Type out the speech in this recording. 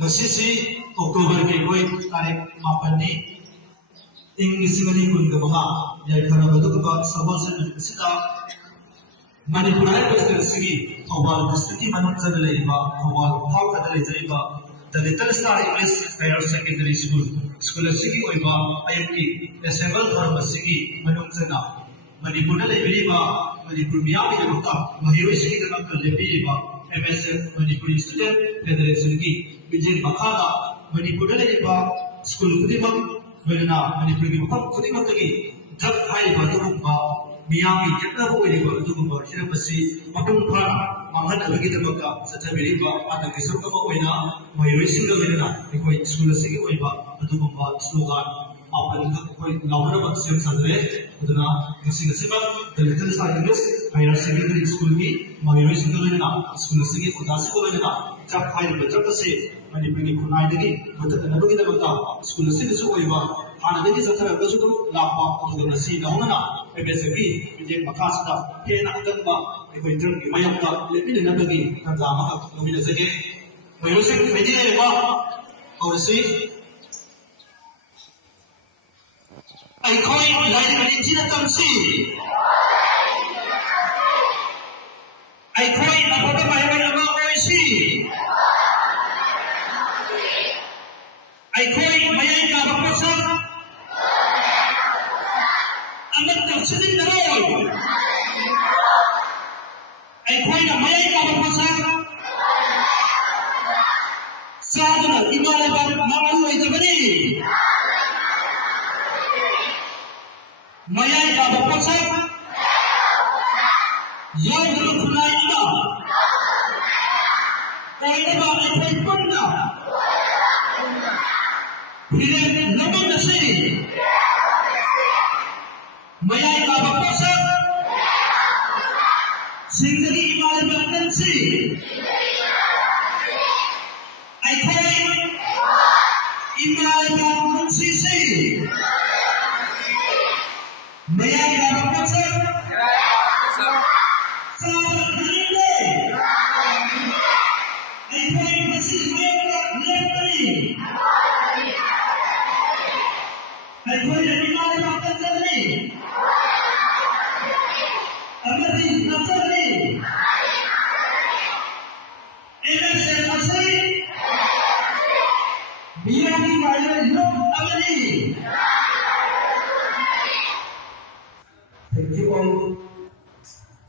Masisi October ke koi tarik mapani English ngali kun ga mga yai khana badu ka sabal se sita Manipur District sigi Thawal district manung jan le ba Thawal thau ka le jai ba the Little Star English Higher Secondary School sigi oi ba ayki assemble dharma sigi manung jana Manipur le biri ba Manipur miya bi ta mahiroi sigi ka ka le biri ba MSF Manipuri Student Federation ki bijin makada Manipur le ba school kudimak Merana Manipur ki mafam kudimak tagi jab hai ba du ba Miyami kita boleh buat itu kumpulan kita mesti matung peran mangan lagi dapat ka setiap beri ba ada kisah kamu boleh mayori single boleh na ikoi sekolah segi boleh ba itu kumpulan slogan apa juga ikoi lawan apa siapa sahaja itu na nasi ba the Little Star English Higher Secondary School ni mayori single boleh na sekolah segi kota segi boleh na jab hai betul pasti Manipur ki kunai lagi betul na lagi dapat ka sekolah segi itu boleh ba ana lagi sekarang betul tu lapa itu nasi lawan na MSFP bijeng makasda hena agamba ikoi drang ki mayam ka lepi na bagi tanza maka lumina sege mayusik ready le ba और से aikoi lai kali jina tamsi aikoi apaba mai mai ama oisi aikoi mayai ka bapasa amat tafsirin daroi aikoi na mayai ka bapasa sadana imala ba maru ai tabani mayai ka bapasa yang dulu kunai ama koina ba aikoi punna Hire naman nasi mayai ka bapasa singdagi imala ba si aikoi imala ba si mayai ka bapasa sabat dalile aikoi masih mayai lepani aikoi imala ba tadani amati natani MSF masih biar kita